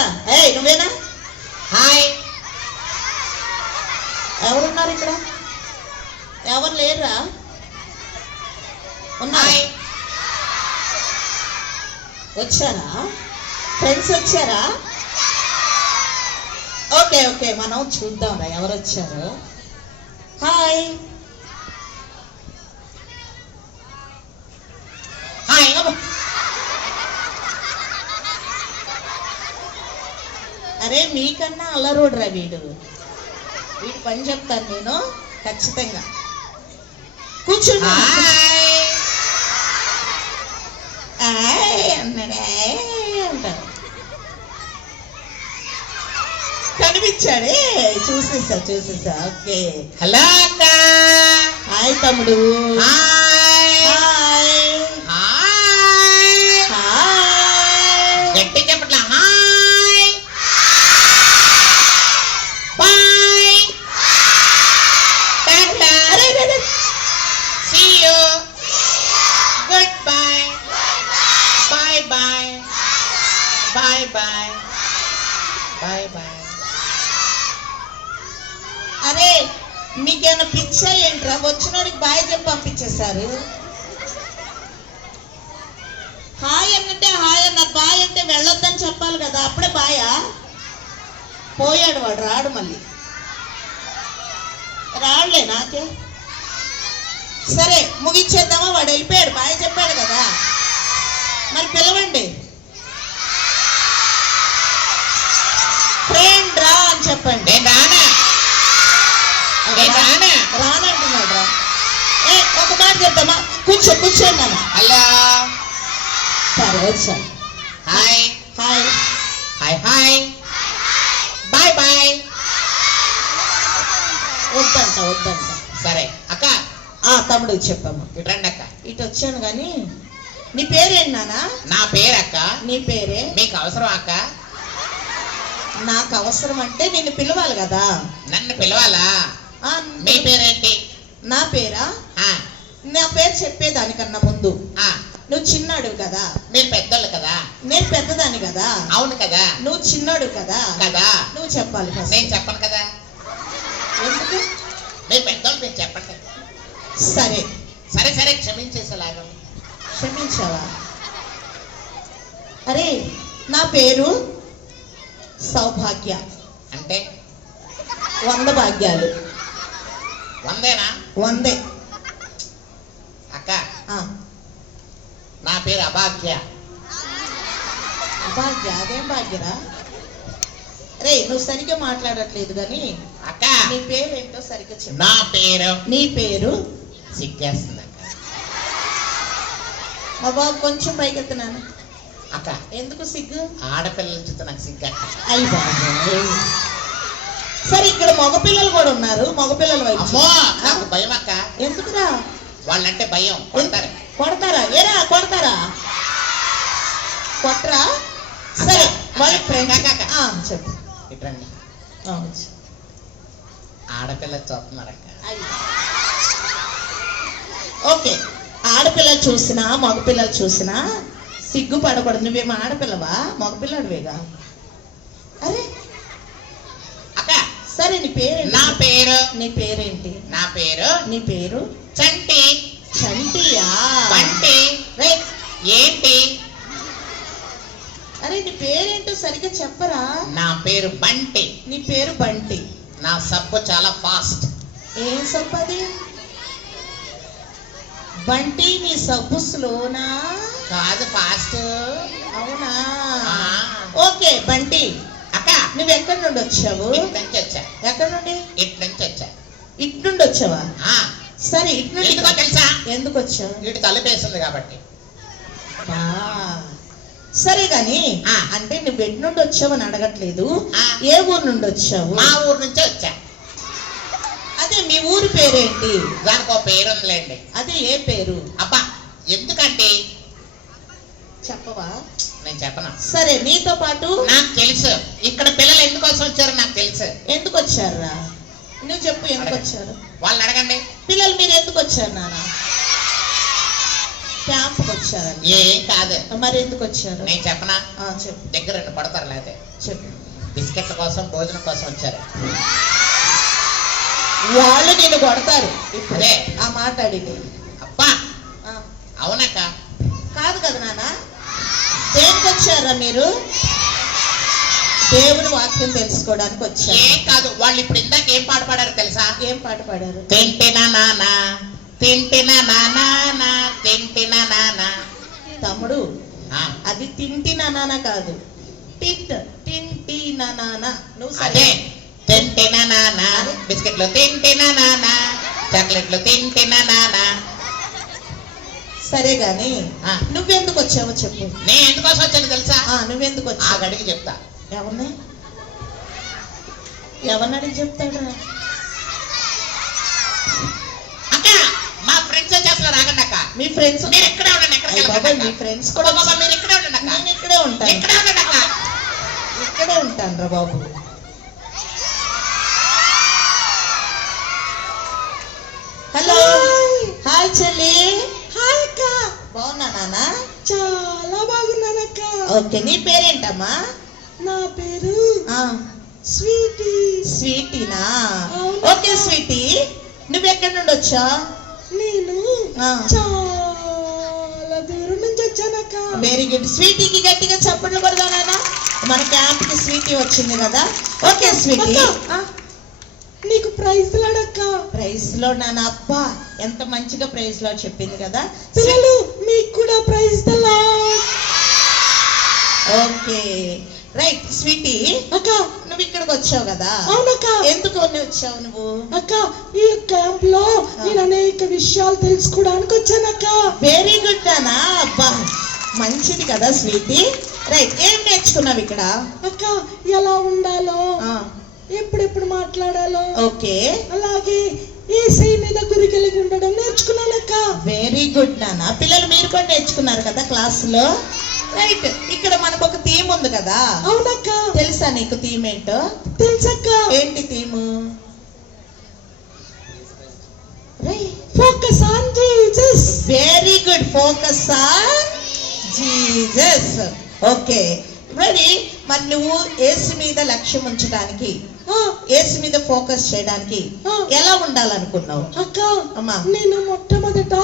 ఎవర్రా ఏయ్ నువ్వేనా? హాయ్. ఎవరున్నారు ఇక్కడ? ఎవరు లేరా ఉన్నాయి వచ్చారా? ఫ్రెండ్స్ వచ్చారా? ఓకే ఓకే మనం చూద్దాంరా ఎవరు వచ్చారు. హాయ్ అమ్మ. అరే మీకన్నా అల్లరోడ్రా వీడు. వీడు పని చెప్తాను నేను ఖచ్చితంగా. కూర్చోండి. ఆయ్ అన్నాడు. అంటాడు కనిపించాడే. చూసేసా చూసేసా. ఓకే. హలో అక్క. హాయ్ తమ్ముడు. హాయ్ హాయ్ హాయ్ హాయ్ గట్టి చెప్పట్లా హాయ్ బాయ్ టాటా అరే అరే, అరే. See you goodbye bye bye bye bye bye bye అరే మీకేమైనా పిచ్చా ఏంట్రా వచ్చినోడికి బాయ్ చెప్పి పంపించేశారు హాయ్ అన్నంటే హాయ్ అన్నారు బాయ్ అంటే వెళ్ళొద్దని చెప్పాలి కదా అప్పుడే బాయా? పోయాడు వాడు రాడు మళ్ళీ. రాడులే నాకే. సరే ముగించేద్దామా వాడు వెళ్ళిపోయాడు బాయ్ చెప్పాడు కదా. మరి పిలవండి. ఫ్రెండ్ రా అని చెప్పండి. రానా? నేను రానా? రానంటున్నాడు రా. ఒక మాట చెప్తామా? కూర్చో కూర్చోండి అన్న హలో. సరే. వచ్చాను hi. Hi. Hi hi. Bye bye. వద్దంట వద్దంట. సరే అక్క. ఆ తమ్ముడు చెప్పమ్మా. ఇటు రండి అక్క. ఇటు వచ్చాను కానీ నీ పేరేంటి నానా? నా పేరు అక్క. నీ పేరే? మీకు అవసరం అక్క. నాకు అవసరం అంటే నిన్ను పిలవాలి కదా. నన్ను పిలవాలా? మీ పేరేంటి? నా పేరా? నా పేరు చెప్పేదానికన్నా ముందు. నువ్వు చిన్నాడు కదా? మీరు పెద్దోళ్ళు కదా. నేను పెద్దదాన్ని కదా? అవును కదా. నువ్వు చిన్నాడు కదా? కదా. నువ్వు చెప్పాలి. నేను చెప్పను కదా. ఎందుకు? మీరు పెద్దోళ్ళు మీరు చెప్పండి సరే. సరే సరే క్షమించేసేలాగా. క్షమించావా? అరే నా పేరు సౌభాగ్య. అంటే? వంద భాగ్యాలు. వందేనా? వందే. అక్క నా పేరు అభాగ్య. భాగ్య అదేం భాగ్యరా? రే నువ్వు సరిగ్గా మాట్లాడట్లేదు కానీ అక్క. నీ పేరు ఏంటో సరిగ్గా చెప్పు. నా పేరు. నీ పేరు? సిగ్గేస్తుంది అక్క. మా బాబు కొంచెం పైకెత్తున్నాను అక్క. ఎందుకు సిగ్గు? ఆడపిల్లల చూస్తే నాకు సిగ్గు అయ్యి బాబు సరే ఇక్కడ మగపిల్లలు కూడా ఉన్నారు. మగపిల్లల వైపు అమ్మో చూడు. నాకు భయం అక్క. ఎందుకురా? వాళ్ళంటే భయం. కొడతారు. కొడతారా? ఏరా కొడతారా? కొట్టరా సరే వాళ్ళ ఫ్రెండ్. చెప్పు. ఇట్రండి ఆడపిల్ల చూస్తున్నారు అక్క. అయ్యి. ఓకే ఆడపిల్లలు చూసినా మగపిల్లలు చూసినా సిగ్గుపడకూడదు. నువ్వేమో ఆడపిల్లవా? మగపిల్లడివేగా? అరే సరే నీ పేరేంటి? నా పేరు. నీ పేరేంటి? నా పేరు నీ పేరు? చంటి. చంటియా? బంటి రే. ఏంటి? అరే నీ పేరేంటో సరిగ్గా చెప్పరా? నా పేరు బంటి. నీ పేరు బంటి. నా సబ్బు చాలా ఫాస్ట్. ఏం సబ్బది బంటి నీ సబ్బు స్లోనా? కాదు ఫాస్ట్. అవునా. ఓకే బంటి. నువ్వు ఎక్కడి నుండి వచ్చావు ఇటు నుంచి వచ్చా ఎక్కడి నుండి ఇటు నుంచి వచ్చా ఇటు నుండి వచ్చావా ఆ, సరే ఇటు నుండి ఎందుకో తెలుసా? ఎందుకు వచ్చావు ఇటు తలుపేసింది కాబట్టి. సరే గాని. అంటే నువ్వు ఎటు నుండి వచ్చావని అడగట్లేదు. ఆ. ఏ ఊరు నుండి వచ్చావు మా ఊరు నుంచే వచ్చా. అదే మీ ఊరు పేరేంటి? దానికి ఒక పేరు ఉందిలేండి అదే ఏ పేరు? అబ్బా ఎందుకంటే చెప్పవా? నేను చెప్పను? సరే నీతో పాటు నాకు తెలుసు. ఇక్కడ పిల్లలు ఎందుకోసం వచ్చారో నాకు తెలుసు. ఎందుకు వచ్చారా నువ్వు చెప్పు ఎందుకు వచ్చారు వాళ్ళని అడగండి. పిల్లలు మీరు ఎందుకు వచ్చారు నాన్న? క్యాంప్కి వచ్చారండి ఏం కాదు. మరి ఎందుకు వచ్చారు నేను చెప్పనా? ఆ, చెప్పు. దగ్గర రెండు పడతారు లేకపోతే. చెప్పు. బిస్కెట్ల కోసం భోజనం కోసం వచ్చారు. వాళ్ళు నిన్ను కొడతారు. ఇప్పుడు. ఆ మాట అడిగి. అబ్బా. అవునక్క. కాదు కదా నాన్న. దేనికి వచ్చారా మీరు? దేవుని వాక్యం తెలుసుకోవడానికి వచ్చారు ఏం కాదు వాళ్ళు ఇప్పుడు ఇందాక ఏం పాట పాడారు తెలుసా? ఏం పాట పాడారు? తింటిన నానా తింటిన నానా తింటిన నానా. తమ్ముడు ఆ, అది తింటి నానా కాదు. టిట్ తింటి నానా. నువ్వు సరే. తింటిన నానా. బిస్కెట్లు తింటిన నానా. చాక్లెట్లు తింటిన నానా. సరే గాని. నువ్వెందుకు వచ్చావో చెప్పు. నేను ఎందుకోసం వచ్చాను తెలుసా? నువ్వెందుకు ఆ వచ్చావు గడికి చెప్తా. ఎవరిని? ఎవరిని అడిగి చెప్తాడా? అక్క మా ఫ్రెండ్స్ చేస్తున్నారు రాగండి అక్క. మీ ఫ్రెండ్స్ మీరు ఎక్కడే ఉండండి వెళ్ళకండి మీ. ఫ్రెండ్స్ కూడా బాబా, మీరు ఇక్కడే ఉండండి అక్క. నేను ఇక్కడే ఉంటాను. ఇక్కడే ఉండండి అక్క. ఇక్కడే ఉంటాను రా బాబు. హలో హాయ్ చెల్లి హాయ్ అక్క బాగున్నా నాన్న చాలా బాగున్నానక్క. ఓకే నీ పేరేంటమ్మా? నా పేరు ఆ, స్వీటీ. స్వీటీనా. Okay Sweety. నువ్వు ఎక్కడి నుండి వచ్చా నేను. చాలా దూరం నుంచి వచ్చానక్క. వెరీ గుడ్ స్వీటీకి గట్టిగా చప్పట్లు కొడదా నాన్న. మన క్యాంప్కి స్వీటీ వచ్చింది కదా. Okay Sweety. నీకు ప్రైజ్ లాడక్క ప్రైజ్లో నాన్న అబ్బా ఎంత మంచిగా ప్రైజ్లో చెప్పింది కదా. పిల్లలు కూడా ప్రైజ్ తలా ఓకే. రైట్ స్వీటీ అక్క. నువ్వు ఇక్కడికి వచ్చావు కదా? అవునక్క. ఎందుకు వచ్చావు నువ్వు? అక్క ఈ క్యాంప్లో నేను అనేక విషయాలు తెలుసుకోవడానికి వచ్చానక్క. వెరీ గుడ్ నానా. అబ్బా మంచిది కదా స్వీటీ. రైట్ ఏం నేర్చుకున్నావు ఇక్కడ? అక్క ఎలా ఉండాలో ఎప్పుడెప్పుడు మాట్లాడాలో ఓకే. అలాగే ఏసై మీద గురి కలిగి ఉండడం నేర్చుకున్నానక్క వెరీ గుడ్ నాన్న. పిల్లలు మీరు కూడా నేర్చుకున్నారు కదా క్లాస్లో రైట్ ఇక్కడ మనకు ఒక థీమ్ ఉంది కదా. అవునక్క. తెలుసా నీకు థీమ్ ఏంటో? తెలుసక్క. ఏంటి theme focus on Jesus very good focus on Jesus okay మరి మరి నువ్వు ఏసు మీద లక్ష్యం ఉంచడానికి ఏసు మీద ఫోకస్ చేయడానికి. ఎలా ఉండాలనుకున్నావు అక్క అమ్మా. నేను మొట్టమొదట.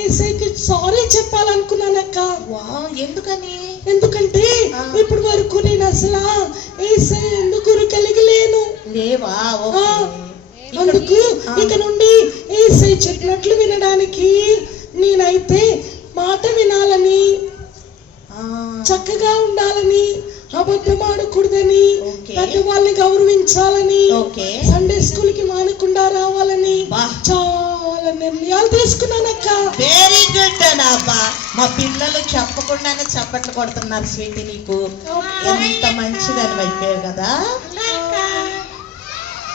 ఏసైకి సారీ చెప్పాలనుకున్నానక్క వా ఎందుకని ఎందుకంటే. ఇప్పుడు వరకు నేను అసలు ఏసై ఎందుకు గురి కలిగి లేను లేవా అందుకు. ఇక నుండి ఏసై చెప్పినట్లు వినడానికి నేనైతే మాట వినాలని చక్కగా ఉండాలని అబద్ధం ఆడకూడదని. పెద్దవాళ్ళని గౌరవించాలని ఓకే. సండే స్కూల్కి మానకుండా రావాలని. చాలా నిర్ణయాలు తీసుకున్నానక్క. వెరీ గుడ్ అబ్బా మా పిల్లలు చెప్పకుండానే చప్పట్లు కొడుతున్నారు స్వీటీ నీకు. ఎంత మంచిదని అయిపోయావు కదా.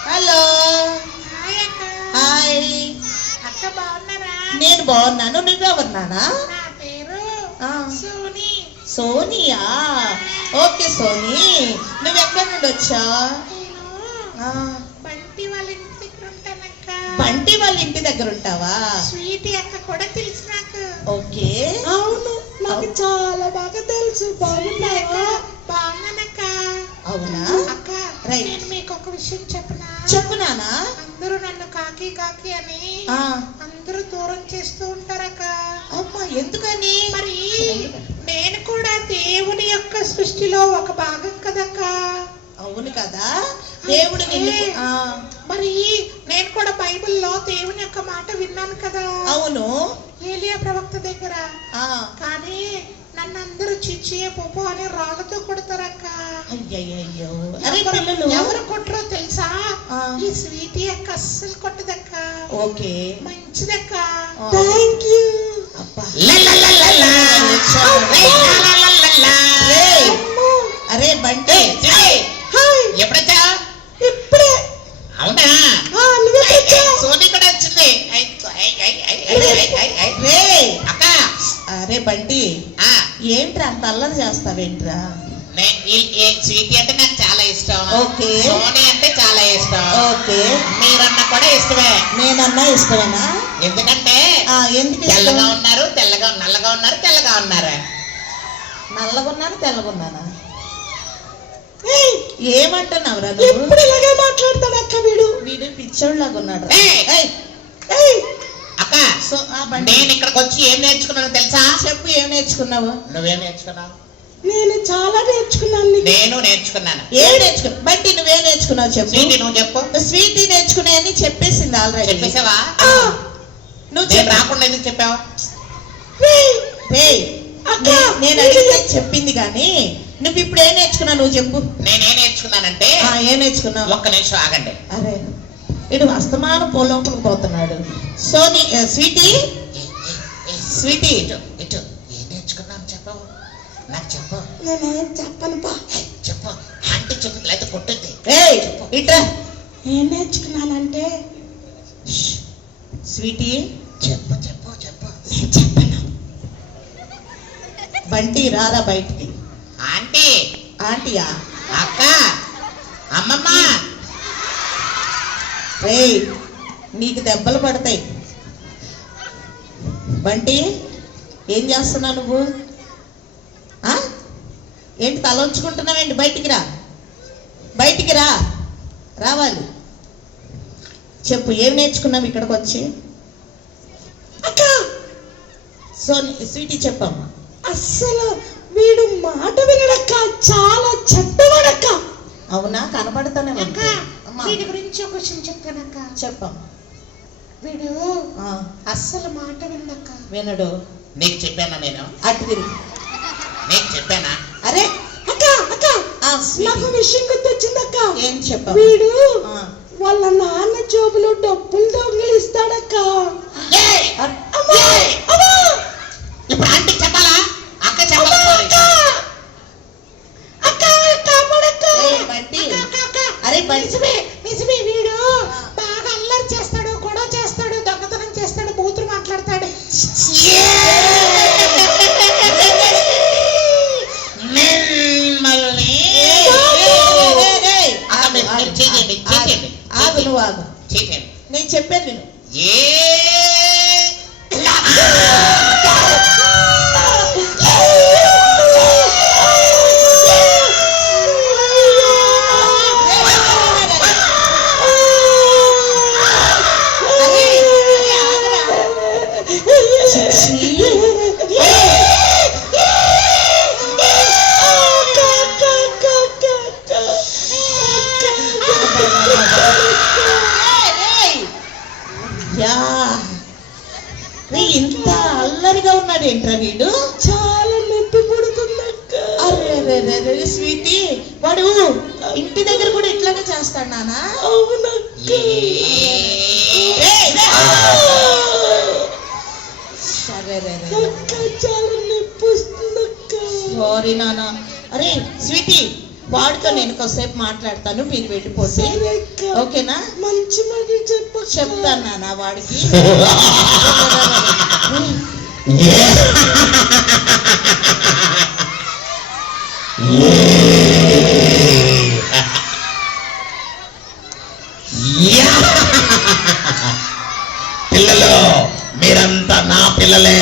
హలో హాయ్ అక్క బాగున్నారా నేను బాగున్నాను. నువ్వెవరు నానా నా పేరు ఆ, సోని. సోనియా? ఓకే సోని నువ్వు ఎక్కడి నుండి వచ్చా? బంటి వాళ్ళ ఇంటి దగ్గర ఉంటానక్క. బంటి వాళ్ళ ఇంటి దగ్గర ఉంటావా? స్వీటీ అక్క కూడా తెలుసు నాకు. ఓకే. అవును నాకు చాలా బాగా తెలుసు. బాగున్నావా? బాగున్నానక్క. అవునా? అక్క. నేను మీకు ఒక విషయం చెప్పనా? చెప్పు నానా. అందరూ నన్ను కాకి కాకి అని అందరూ దూరం చేస్తూ ఉంటారక్క. అమ్మా ఎందుకని? మరి నేను కూడా దేవుని యొక్క సృష్టిలో ఒక భాగం కదక్క. అవును కదా. దేవుడు మరి నేను కూడా బైబిల్లో దేవుని యొక్క మాట విన్నాను కదా. అవును. ఏలియా ప్రవక్త దగ్గర. ఆ. కానీ నన్ను అందరూ చిచ్చియే పొప్పు అని రాళ్ళతో కొడతారక్క. అయ్యయ్యో. అరే ఎవరు- పిల్లలు ఎవరు కొట్టరో తెలుసా. ఈ స్వీటీ అక్క అస్సలు కొట్టదక్క. ఓకే. మంచిదక్క. థ్యాంక్ యూ అరే బంటి ఎప్పుడొచ్చా? ఇప్పుడే. అవునా? ఆ, నువ్వే తెచ్చా సోనీ కూడా వచ్చింది. అక్క. అరే బంటి ఆ, ఏంట్రా అంత అల్లరి చేస్తావేంట్రా? స్వీటీ అంటే నాకు చాలా ఇష్టం. ఓకే. సోనీ అంటే చాలా ఇష్టం. ఓకే. మీరన్న కూడా ఇష్టమే. నేనన్నా ఇష్టమేనా? ఎందుకంటే ఆ, ఎందుకు తెల్లగా ఉన్నారు తెల్లగా నల్లగా ఉన్నారు తెల్లగా ఉన్నారు. నల్లగున్నాను తెల్లగున్నానా ఏయ్, ఏమంటున్నావురా ఎప్పుడు ఇలాగే మాట్లాడతాడు అక్క వీడు? వీడు పిచ్చోళ్ళగా ఉన్నాడు ఏయ్! ఏయ్, అక్క సో నేను ఇక్కడికి వచ్చి ఏం నేర్చుకున్నాను తెలుసా? చెప్పు ఏం నేర్చుకున్నావు? నువ్వేం నేర్చుకున్నావు? నేను చాలా నేర్చుకున్నాను. నేను నేర్చుకున్నాను. ఏం నేర్చుకున్నావు బంటి నువ్వేం నేర్చుకున్నావు స్వీటీ చెప్పు నువ్వు చెప్పు. స్వీట్ నేర్చుకున్నాయని చెప్పేసింది ఆల్రెడీ చెప్పేసావా? నువ్వు చెప్పు. రాకుండా ఎందుకు చెప్పావు? నేను అడిగితే చెప్పింది కానీ నువ్వు ఇప్పుడు ఏం నేర్చుకున్నావు నువ్వు చెప్పు. నేనేం నేర్చుకున్నానంటే ఏం నేర్చుకున్నావు? ఒక్క నిమిషం ఆగండి. అరే ఇడు అస్తమానం పొలంపులకు పోతున్నాడు. సో నీ స్వీటీ? స్వీటీ ఇటు ఇటు ఏం నేర్చుకున్నాను చెప్పవు నాకు చెప్పు. నేనేం చెప్పను బా చెప్పు. అంటే చెప్పు లేకపోతే కొట్టుద్ది. ఏయ్ ఇట్రా. ఏం నేర్చుకున్నానంటే? స్వీటీ చెప్పు చెప్పు చెప్పు. నేను చెప్పను? బంటి రారా బయటికి? ఆంటీ. ఆంటీయా? అక్క. అమ్మమ్మ. రేయ్ నీకు దెబ్బలు పడతాయి. బంటి ఏం చేస్తున్నావు నువ్వు? ఏంటి తల ఉంచుకుంటున్నావేంటి బయటికి రా. బయటికి రా. రావాలి చెప్పు ఏం నేర్చుకున్నావు ఇక్కడికి వచ్చి? అక్క! సో స్వీటీ చెప్పమ్మా. అస్సలు వీడు మాట వినడక్క చాలా చెడ్డవాడక్క. అవునా? కనపడతానే. అక్క వీడి గురించి ఒక విషయం చెప్తానక్క చెప్పమ్మా. వీడు ఆ, అస్సలు మాట వినడక్క. వినడు. నీకు చెప్పానా నేను? అటు తిరిగి. నీకు చెప్పానా అరే అక్క అక్క ఆ, నాకు విషయం గుర్తొచ్చిందక్క. ఏం చెప్పమ్మా వీడు. వాళ్ళ నాన్న జోబులో డబ్బులు దొంగిలిస్తాడక్క. అమ్మా! నేను చెప్పేది విను. ఏ సరే నాన్న అరే. స్వీటీ వాడితో నేను కొద్దిసేపు మాట్లాడతాను మీరు వెళ్ళిపోతే. ఓకేనా? మంచి మాట చెప్పు చెప్తాను నాన్న వాడికి. యా! పిల్లలు మీరంతా నా పిల్లలే.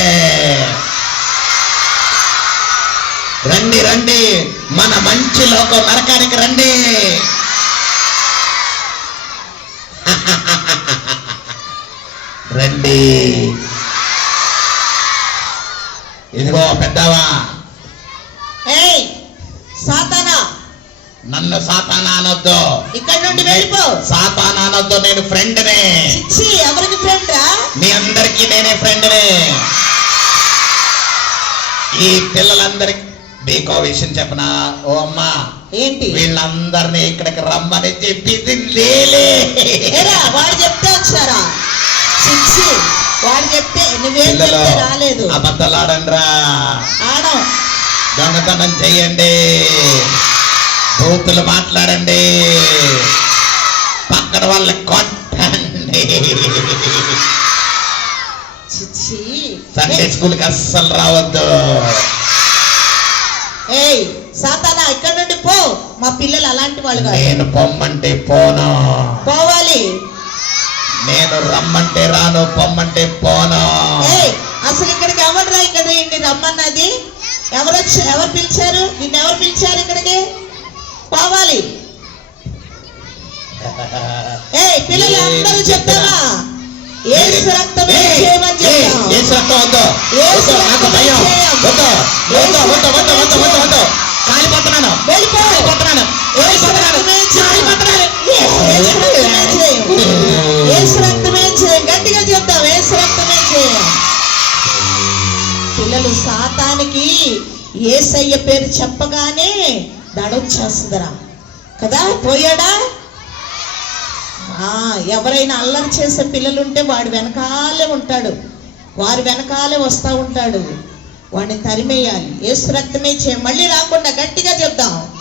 రండి రండి. మన మంచి లోకం నరకానికి రండి. రండి. ఇదిగో పెద్దవా. ఏయ్ సాతానా. నన్ను సాతానా అనొద్దు. ఇక్కడ నుండి వెళ్ళిపో. సాతానా అనొద్దు నేను ఫ్రెండ్నే ఎవరికి ఫ్రెండ్ రా? మీ అందరికీ నేనే ఫ్రెండ్నే. ఈ పిల్లలందరికి మీకో విషయం చెప్పనా? ఓ అమ్మా ఏంటి? వీళ్ళందరినీ ఇక్కడికి రమ్మని చెప్పింది లేలే వాడు చెప్తే వచ్చారా? వాడు చెప్తే నువ్వేం రాలేదు. అబద్ధాలాడండ్రా. ఆడం. దొంగతనం చేయండి బూతులు మాట్లాడండి. పక్కన వాళ్ళని కొట్టండి. సండే స్కూల్కి అస్సలు రావద్దు. ఏయ్ సాతానా ఇక్కడ నుండి పో. మా పిల్లలు అలాంటి వాళ్ళు కాదు. నేను పొమ్మంటే పోను. పోవాలి. నేను రమ్మంటే రాను పొమ్మంటే పోను. ఏయ్ అసలు ఇక్కడికి ఎవరు ఇక్కడ ఇంటి రమ్మన్నది? ఎవరు ఎవరు పిలిచారు? నిన్ను ఎవరు పిలిచారు ఇక్కడికి? పోవాలి. ఏయ్ పిల్లలు అందరూ చెప్తావా? ఏసు రక్తమే చేయమని చెప్తాం ఏసు రక్తం వద్దు. వద్దు నాకు భయం. వద్దు వద్దు వద్దు వద్దు వద్దు వద్దు వద్దు. కాలిపోతున్నాను. వెళ్ళిపో. కాలిపోతున్నాను. కాలిపోతున్నాను. కాలిపోతున్నాను. ఏసు రక్తమే చేయం. ఏసు రక్తమే చేయం. గట్టిగా చెప్తాం. ఏసు రక్తమే చేయం. పిల్లలు సాతానికి ఏసయ్య పేరు చెప్పగానే దడొచ్చేస్తుందిరా కదా పోయాడా? ఎవరైనా అల్లరి చేసే పిల్లలుంటే వాడు వెనకాలే ఉంటాడు. వారి వెనకాలే వస్తా ఉంటాడు. వాడిని తరిమేయాలి. ఏసు రక్తమే చేయ మళ్ళీ రాకుండా గట్టిగా చెప్దాం.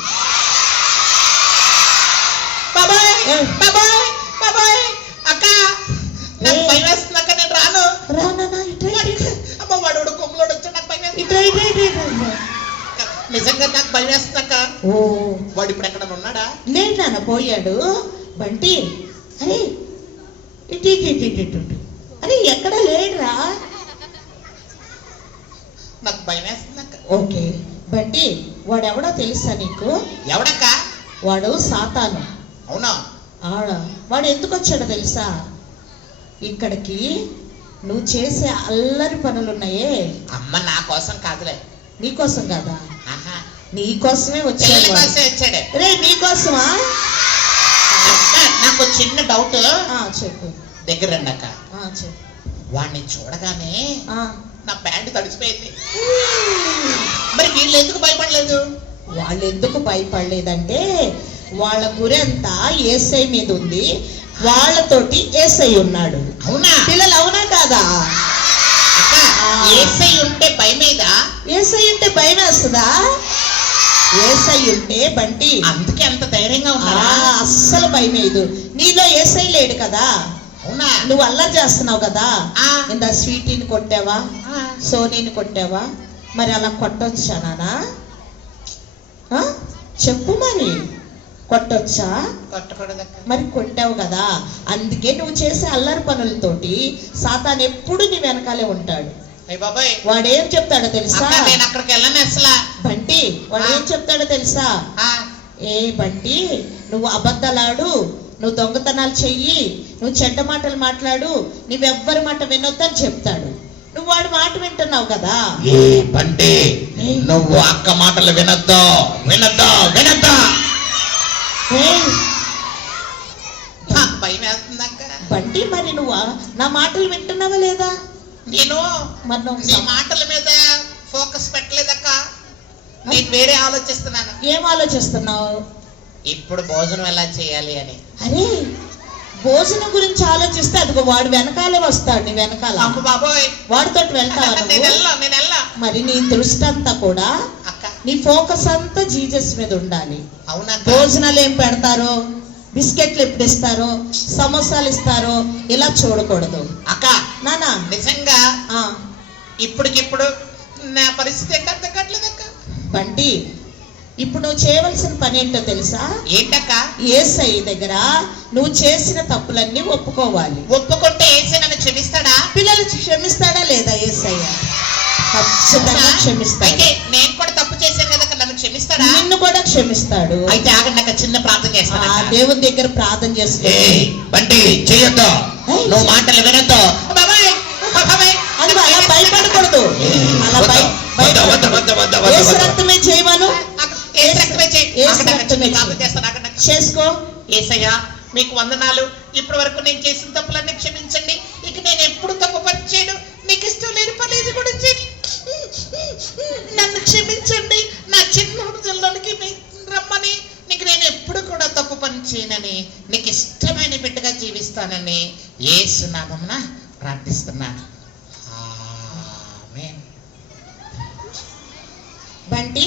బాబాయ్ ఏ. బాబాయ్ బాబాయ్. అక్క నాకు ఏ. భయం వేస్తుంది అక్క నేను రాను. అమ్మ వాడు కొమ్ములోడు వచ్చి నాకు భయం నిజంగా నాకు భయం వేస్తుంది అక్క. వాడు ఇప్పుడు ఎక్కడ ఉన్నాడా? లేడు నాన్న పోయాడు. బంటి అరే ఇటు ఇటు ఇటు ఇటు ఇటు. అరే ఎక్కడ లేడురా? నాకు భయం అక్క. ఓకే. బంటి వాడెవడో తెలుసా నీకు? ఎవడక్క? వాడు సాతాను. అవునా? ఆడ. వాడు ఎందుకు వచ్చాడో తెలుసా? ఇక్కడికి నువ్వు చేసే అల్లరి పనులున్నాయే. అమ్మ నా కోసం కాదులే. నీకోసం కదా? నీకోసమే వచ్చాడు వాడు. కోసమే వచ్చాడు. రే నీకోసమా? నాకు చిన్న డౌట్ చెప్పు. దగ్గర ఆ, చెప్పు. వాడిని చూడగానే. నా ప్యాంట్ తడిసిపోయింది. మరి వీళ్ళు ఎందుకు భయపడలేదు? వాళ్ళు ఎందుకు భయపడలేదంటే వాళ్ళ గురి అంతా ఏసై మీద ఉంది. వాళ్ళతోటి ఏసై ఉన్నాడు. అవునా? పిల్లలు అవునా కాదా. ఏసై ఉంటే భయం మీద ఏసై ఉంటే భయం వేస్తుందా ఏసై ఉంటే బంటి. అందుకే అంత ధైర్యంగా ఉన్నారా? అస్సలు భయం వేయదు నీలో ఏసై లేడు కదా. అవునా? నువ్వు అల్లరి చేస్తున్నావు కదా. ఇంత స్వీటీని కొట్టావా. సోనీని కొట్టావా? మరి అలా కొట్టొచ్చా నానా? చెప్పు మరి. కొట్టొచ్చా? కొట్టకూడదక్క. మరి కొట్టావు కదా. అందుకే నువ్వు చేసే అల్లరి పనులతోటి సాతాన్ ఎప్పుడు నీ వెనకాలే ఉంటాడు. వాడేం చెప్తాడో తెలుసా? అక్క నేను అక్కడికి వెళ్ళను అసలు. బంటి వాడు ఏం చెప్తాడో తెలుసా? ఆ, ఏ బంటి నువ్వు అబద్ధాలాడు నువ్వు దొంగతనాలు చెయ్యి నువ్వు చెడ్డ మాటలు మాట్లాడు నువ్వెవ్వరి మాట వినొద్దని చెప్తాడు. నువ్వు వాడి మాట వింటున్నావు కదా? ఏ బంటి నువ్వు అక్క మాటలు వినొద్దు. వినొద్దు వినొద్దు. బంటి మరి నువ్వు? నా మాటలు వింటున్నావా లేదా? నేను నీ మాటల మీద ఫోకస్ పెట్టలేదక్క. నేను వేరే ఆలోచిస్తున్నాను. ఏం ఆలోచిస్తున్నావు? ఇప్పుడు భోజనం ఎలా చేయాలి అని. అరే భోజనం గురించి ఆలోచిస్తే అదిగో వాడు వెనకాలే వస్తాడు నీ వెనకాల. అమ్మ బాబోయ్. వాడితో వెళ్ళా మరి నీ దృష్టి అంతా కూడా అక్క. నీ ఫోకస్ అంతా జీజస్ మీద ఉండాలి. అవునక్క. భోజనాలు ఏం పెడతారో? బిస్కెట్లు ఎప్పుడు ఇస్తారో సమోసాలు ఇస్తారో ఇలా చూడకూడదు. అక్క నానా నిజంగా ఇప్పటికిప్పుడు నా పరిస్థితి అర్థం కావట్లేదు అక్క బంటి ఇప్పుడు నువ్వు చేయవలసిన పని ఏంటో తెలుసా? ఏంటక్క? ఏసై దగ్గర నువ్వు చేసిన తప్పులన్నీ ఒప్పుకోవాలి. ఒప్పుకుంటే ఏసీ నన్ను క్షమిస్తాడా? పిల్లలు క్షమిస్తాడా లేదా ఏసయ్య? ఖచ్చితంగా? క్షమిస్తాడు. అయితే నేను కూడా తప్పు నన్ను క్షమిస్తాడా నిన్ను కూడా క్షమిస్తాడు. అయితే ఆగండి అక్క చిన్న ప్రార్థన ఆ చేస్తాను దేవుని దగ్గర ప్రార్థన బంటి చెయ్యొద్దు. నువ్వు మాటలు వినొద్దు. అలా భయపడకూడదు. అలా. రక్తమే చేయమను. చేసుకో. ఏసయ్యా మీకు వందనాలు. ఇప్పటి వరకు నేను చేసిన తప్పులన్నీ క్షమించండి. ఇక నేను ఎప్పుడు తప్పు పని చేయను నీకు ఇష్టం లేని పని ఇది కూడా చేయను. నన్ను క్షమించండి. నా చిన్న హృదయంలోనికి మీ రమ్మని. నీకు నేను ఎప్పుడు కూడా తప్పు పని చేయనని నీకు ఇష్టమైన బిడ్డగా జీవిస్తానని ఏసునామమున ప్రార్థిస్తున్నాను ఆమేన్. బంటి బంటి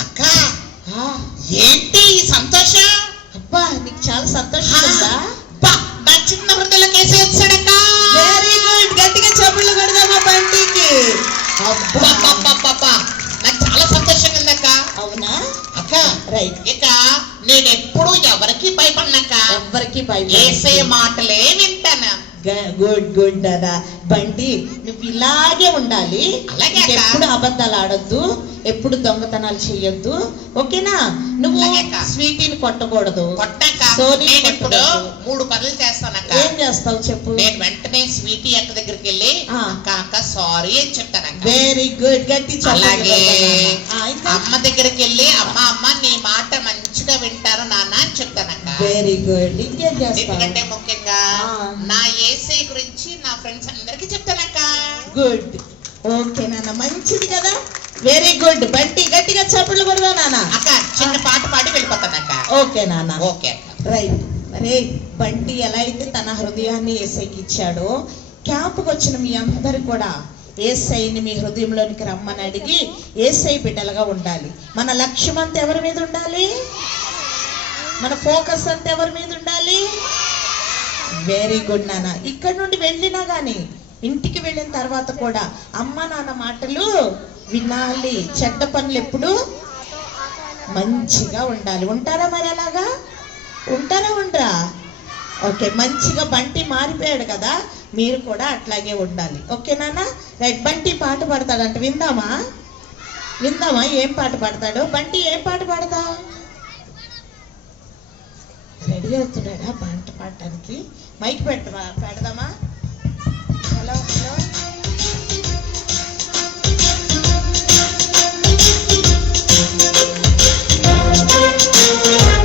అక్క ఆ, ఏంటి సంతోషం? అబ్బా నీకు చాలా సంతోషం అబ్బబ్బబ్బబ్బబ్బా, నాకు చాలా సంతోషంగా ఉందక్క అవునా? అక్క రైట్. ఇక నేను ఎప్పుడు ఎవరికి భయపడినక్క. ఎవ్వరికి ఏసే భయం మాటలే వింటాను. గుడ్ గుడ్ దాదా బంటి నువ్వు ఇలాగే ఉండాలి. అలాగే. ఎప్పుడు అబద్ధాలు ఆడొద్దు. ఎప్పుడు దొంగతనాలు చేయొద్దు ఓకేనా? నువ్వు. స్వీటీని కొట్టకూడదు. ఇప్పుడు. మూడు పనులు చేస్తానక్క. ఏం చేస్తావు చెప్పు. నేను వెంటనే స్వీటీ అక్క దగ్గరికి వెళ్ళి. అక్క అక్క సారీ అని చెప్తానక్క. వెరీ గుడ్ గట్టి అలాగే. అమ్మ దగ్గరికి వెళ్ళి అమ్మ అమ్మ నీ మాట మంచిగా వింటారు నాన్న అని చెప్తానక్క. వెరీ గుడ్ ఇంకేం చేస్తావు? ఎందుకంటే ముఖ్యంగా. నా ఏసై గురించి నా ఫ్రెండ్స్ అందరికి చెప్తానక్క. గుడ్ ఓకే నాన్న. మంచిది కదా? వెరీ గుడ్ బంటి గట్టిగా చప్పుళ్ళు కొడదా నాన్న? అక్క చిన్న పాట పాడి వెళ్ళిపోతానక్క. ఓకే నాన్న. ఓకే రైట్ అరే బంటి ఎలా అయితే తన హృదయాన్ని ఏసైకి ఇచ్చాడో క్యాంపుకి వచ్చిన మీ అందరు కూడా ఏసైని మీ హృదయంలోనికి రమ్మని అడిగి ఏసై బిడ్డలుగా ఉండాలి. మన లక్ష్యం అంతా ఎవరి మీద ఉండాలి? మన ఫోకస్ అంతా ఎవరి మీద ఉండాలి? వెరీ గుడ్ నాన్న ఇక్కడ నుండి వెళ్ళినా కానీ ఇంటికి వెళ్ళిన తర్వాత కూడా అమ్మ నాన్న మాటలు వినాలి. చెడ్డ పనులు ఎప్పుడు మంచిగా ఉండాలి. ఉంటారా మరి అలాగా? ఉంటారా ఉండరా? ఓకే మంచిగా బంటి మారిపోయాడు కదా మీరు కూడా అట్లాగే ఉండాలి. ఓకే నాన్న రైట్ బంటి పాట పాడతాడంట. విందామా? విందామా? ఏం పాట పాడతాడు? బంటి ఏం పాట పాడతావు? రెడీ అవుతున్నాడా పాట పాడటానికి. మైక్ పెట్టమా పెడదామా? Hello hello. చిన్ని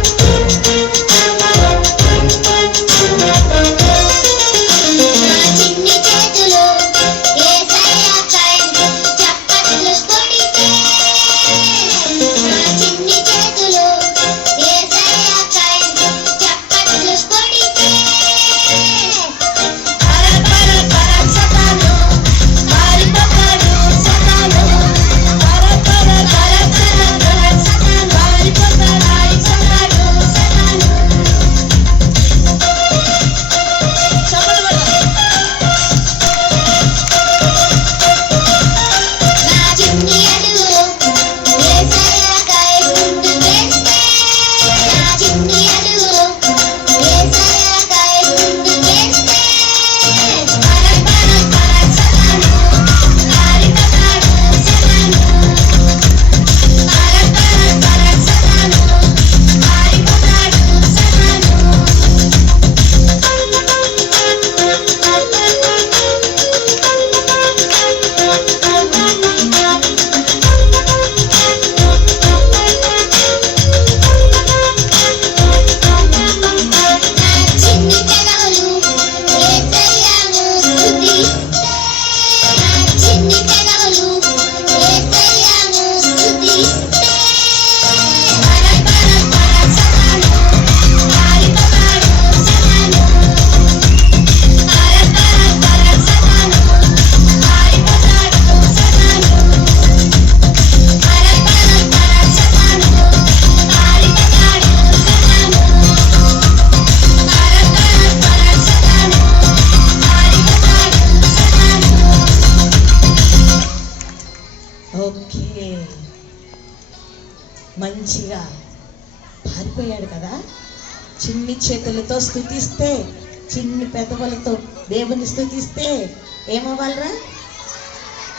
దేవుని ఏమవ్వాలరా?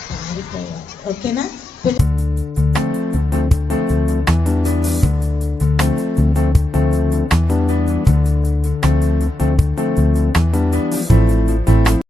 పారిపోవాలి. ఓకేనా?